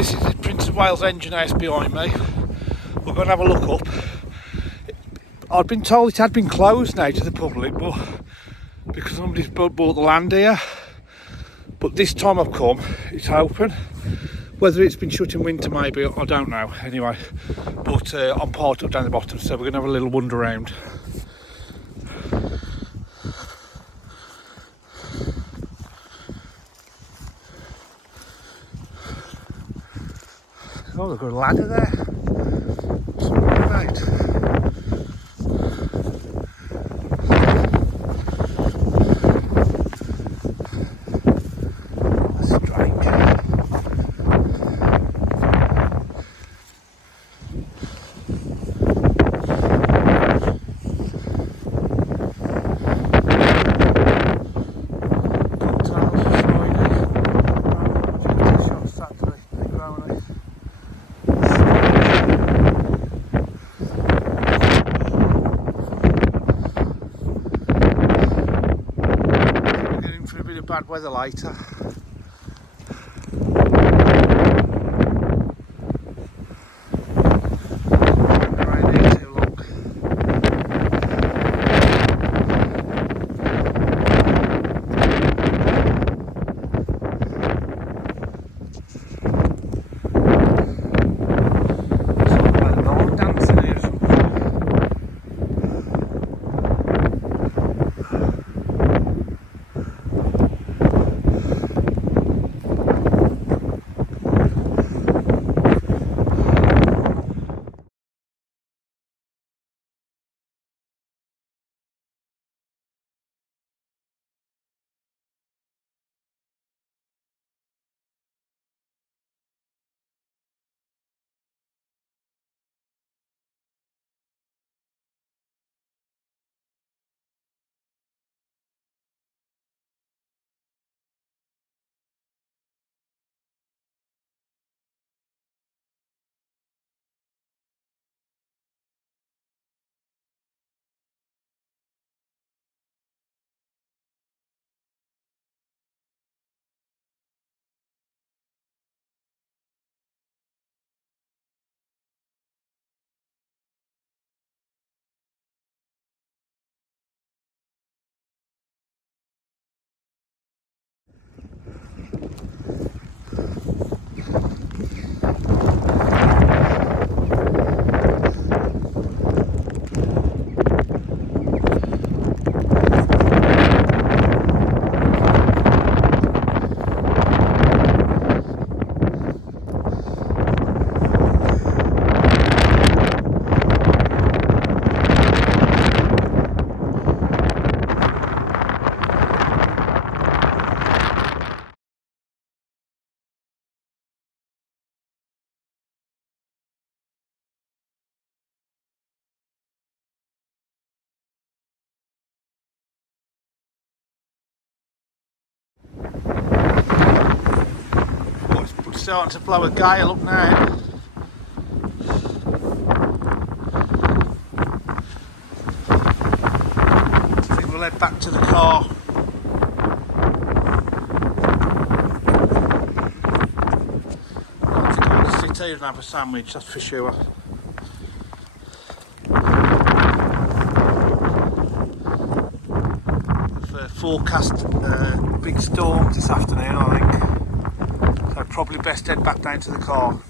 this is the Prince of Wales engine house behind me. We're going to have a look up. I'd been told it had been closed now to the public, but because somebody's bought the land here. But this time I've come, it's open. Whether it's been shut in winter maybe, I don't know. Anyway, but I'm parked up down the bottom, so we're going to have a little wander around. Oh, they've got a ladder there. What's that about? Bad weather later. Around here too long. Something like no dancing here or something. It's starting to blow a gale up now. I think we'll head back to the car. I think I'm going to sit here and have a sandwich, that's for sure. We've forecast big storms this afternoon, I think. So probably best head back down to the car.